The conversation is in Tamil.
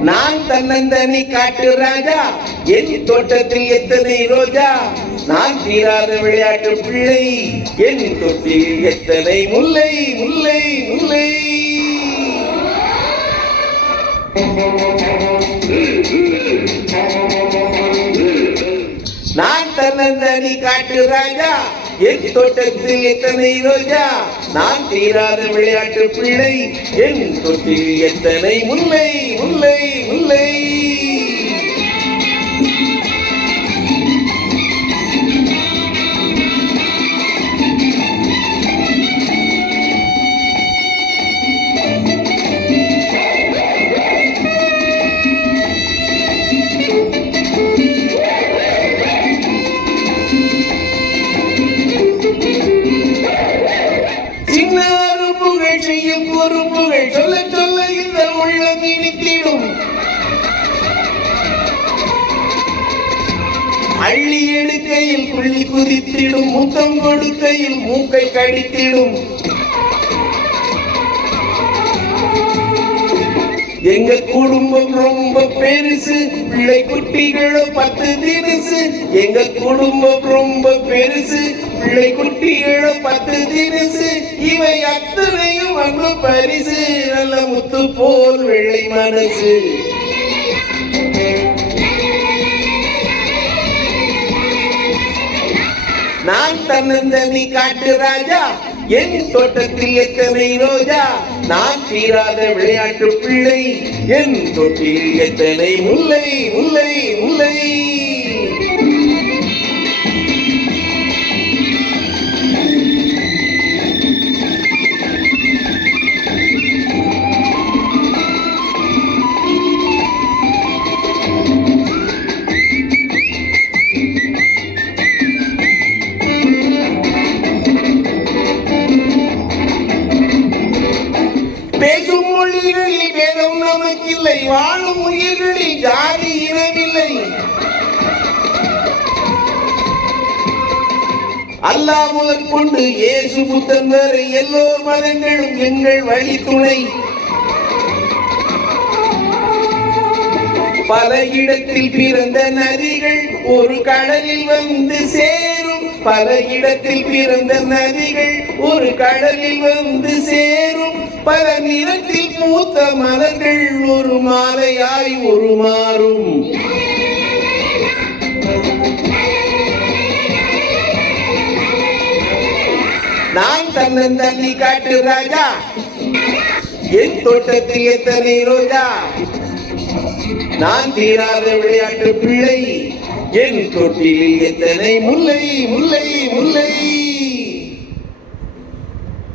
நான் தன்னந்தனி காட்டு ராஜா என் தோட்டத்தில் எத்தனை ரோஜா? நான் தீராத விளையாட்டு பிள்ளை என் தொட்டில் எத்தனை முல்லை முல்லை முல்லை? நான் தன்னந்தனி காட்டு ராஜா என் தோட்டத்தில் எத்தனை ரோஜா? நான் தீராத விளையாட்டு பிள்ளை என் தொட்டில் எத்தனை முல்லை முல்லை முல்லை? அள்ளி எடுக்கையில் புள்ளி குதித்திடும் முத்தம் கொடுக்கையில் மூக்கை கடித்திடும். எங்க குடும்பம் ரொம்ப பெருசு பிள்ளை குட்டிகளும் பத்து தினசு எங்க குடும்பம் ரொம்ப பெருசு பிள்ளை குட்டிகளும் பத்து தினசு இவை அத்தனையும் அன்பு பரிசு நல்ல முத்து போல் வெள்ளை மனசு. தன்னந்தனி காட்டு ராஜா என் தோட்டத்தில் எத்தனை ரோஜா? நான் தீராத விளையாட்டு பிள்ளை என் தொட்டில் எத்தனை முல்லை முல்லை முல்லை? பேசும் மொழிகளில் வேதம் நமக்கில்லை வாழும் உயிர்களில் ஜாதி இனமில்லை. அல்லா முதற் கொண்டு இயேசு புத்தம் வரை எல்லோர் மதங்களும் எங்கள் வழி துணை. பல இடத்தில் பிறந்த நதிகள் ஒரு கடலில் வந்து சேர் பல இடத்தில் பிறந்த நதிகள் ஒரு கடலில் வந்து சேரும். பல நிறத்தில் பூத்த மலர்கள் ஒரு மாலையாய் உருமாறும் நான் தன்னந்தண்ணி காட்டு ராஜா. என் தோட்டத்தில் எத்தனை ரோஜா? நான் தீராத விளையாட்டு பிள்ளை. என் தொட்டிலில் எத்தனை முல்லை முல்லை முல்லை?